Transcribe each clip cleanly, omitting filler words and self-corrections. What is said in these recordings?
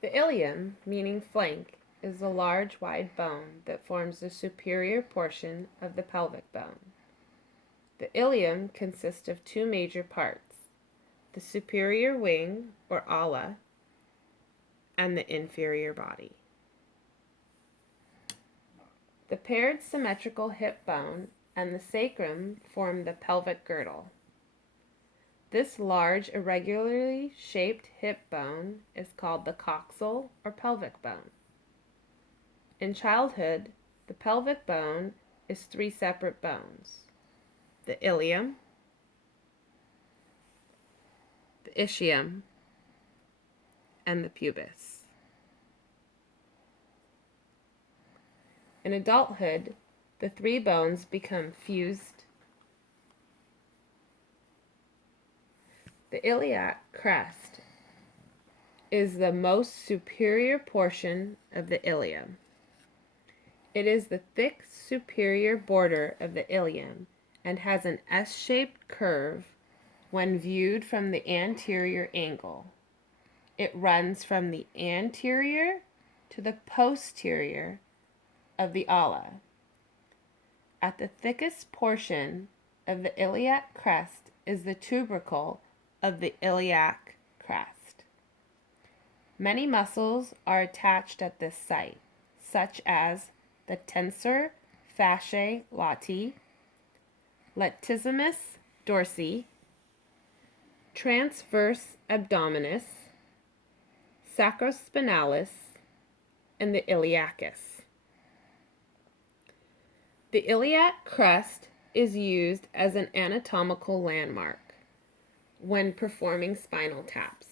The ilium, meaning flank, is the large, wide bone that forms the superior portion of the pelvic bone. The ilium consists of two major parts, the superior wing, or ala, and the inferior body. The paired symmetrical hip bone and the sacrum form the pelvic girdle. This large, irregularly shaped hip bone is called the coxal or pelvic bone. In childhood, the pelvic bone is three separate bones: the ilium, the ischium, and the pubis. In adulthood, the three bones become fused. The iliac crest is the most superior portion of the ilium. It is the thick superior border of the ilium and has an S-shaped curve when viewed from the anterior angle. It runs from the anterior to the posterior of the ala. At the thickest portion of the iliac crest is the tubercle of the iliac crest. Many muscles are attached at this site, such as the tensor fasciae lati, latissimus dorsi, transverse abdominis, sacrospinalis, and the iliacus. The iliac crest is used as an anatomical landmark when performing spinal taps.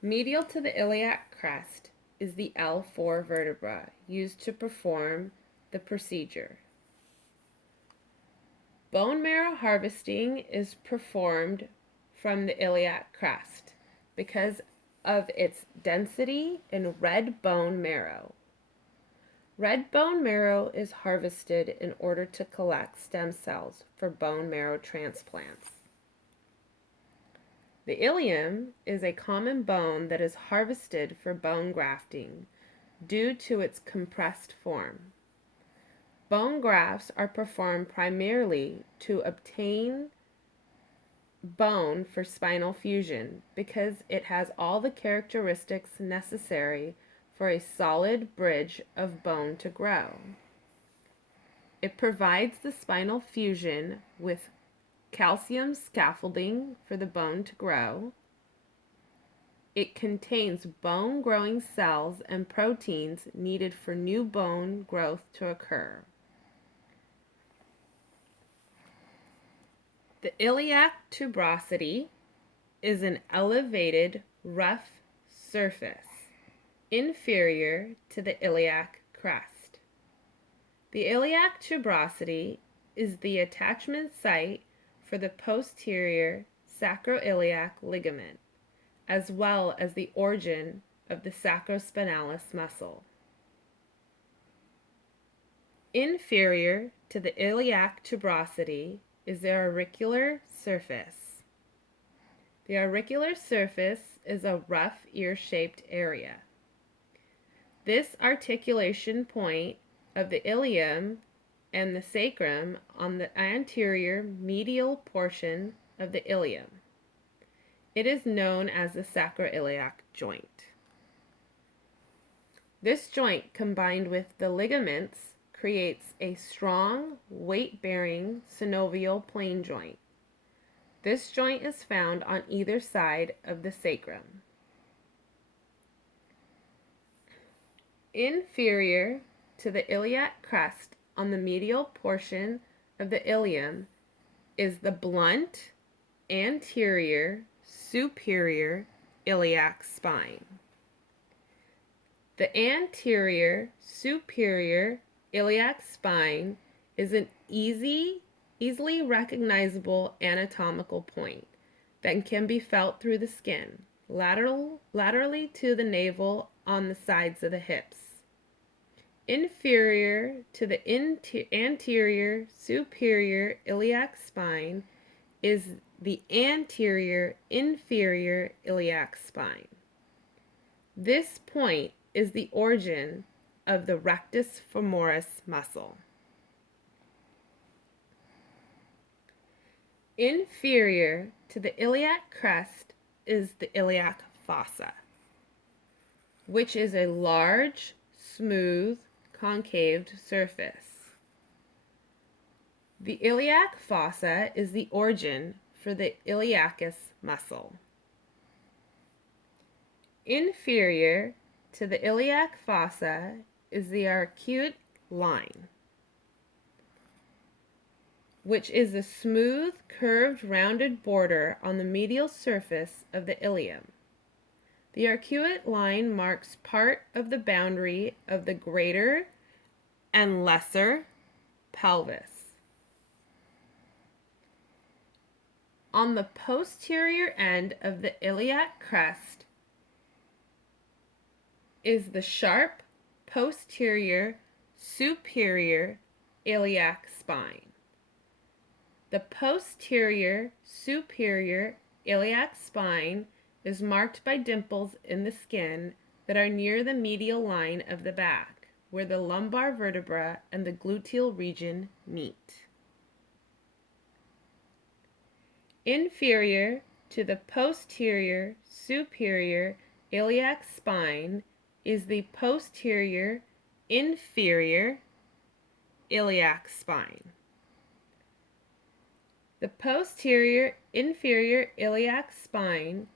Medial to the iliac crest is the L4 vertebra used to perform the procedure. Bone marrow harvesting is performed from the iliac crest because of its density in red bone marrow. Red bone marrow is harvested in order to collect stem cells for bone marrow transplants. The ilium is a common bone that is harvested for bone grafting due to its compressed form. Bone grafts are performed primarily to obtain bone for spinal fusion because it has all the characteristics necessary for a solid bridge of bone to grow. It provides the spinal fusion with calcium scaffolding for the bone to grow. It contains bone growing cells and proteins needed for new bone growth to occur. The iliac tuberosity is an elevated, rough surface inferior to the iliac crest. The iliac tuberosity is the attachment site for the posterior sacroiliac ligament, as well as the origin of the sacrospinalis muscle. Inferior to the iliac tuberosity is the auricular surface. The auricular surface is a rough ear-shaped area. This articulation point of the ilium and the sacrum on the anterior medial portion of the ilium. It is known as the sacroiliac joint. This joint, combined with the ligaments, creates a strong, weight-bearing synovial plane joint. This joint is found on either side of the sacrum. Inferior to the iliac crest on the medial portion of the ilium is the blunt, anterior, superior iliac spine. The anterior, superior iliac spine is an easily recognizable anatomical point that can be felt through the skin, laterally to the navel on the sides of the hips. Inferior to the anterior superior iliac spine is the anterior inferior iliac spine. This point is the origin of the rectus femoris muscle. Inferior to the iliac crest is the iliac fossa, which is a large, smooth, concaved surface. The iliac fossa is the origin for the iliacus muscle. Inferior to the iliac fossa is the arcuate line, which is the smooth, curved, rounded border on the medial surface of the ilium. The arcuate line marks part of the boundary of the greater and lesser pelvis. On the posterior end of the iliac crest is the sharp posterior superior iliac spine. The posterior superior iliac spine is marked by dimples in the skin that are near the medial line of the back, where the lumbar vertebra and the gluteal region meet. Inferior to the posterior superior iliac spine is the posterior inferior iliac spine. The posterior inferior iliac spine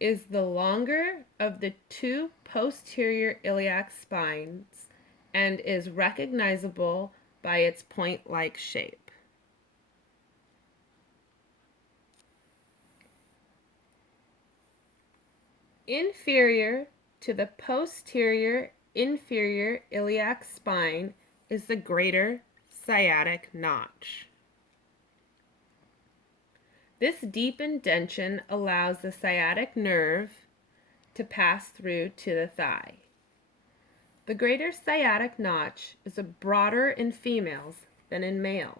is the longer of the two posterior iliac spines and is recognizable by its point-like shape. Inferior to the posterior inferior iliac spine is the greater sciatic notch. This deep indention allows the sciatic nerve to pass through to the thigh. The greater sciatic notch is broader in females than in males.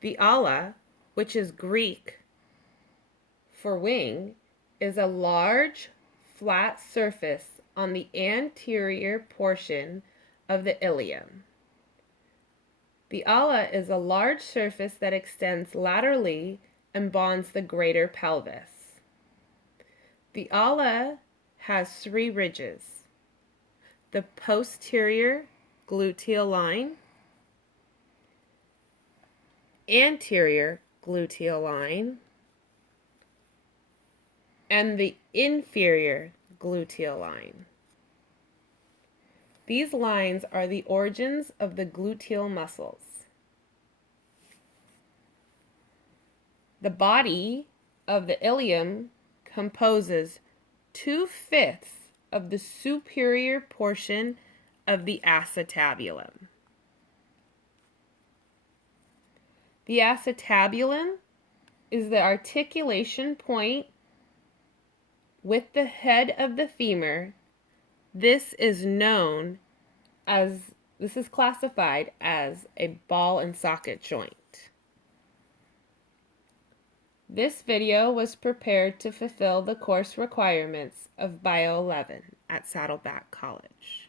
The ala, which is Greek for wing, is a large, flat surface on the anterior portion of the ilium. The ala is a large surface that extends laterally and bonds the greater pelvis. The ala has three ridges: the posterior gluteal line, anterior gluteal line, and the inferior gluteal line. These lines are the origins of the gluteal muscles. The body of the ilium composes 2/5 of the superior portion of the acetabulum. The acetabulum is the articulation point with the head of the femur. This is classified as a ball and socket joint. This video was prepared to fulfill the course requirements of Bio 11 at Saddleback College.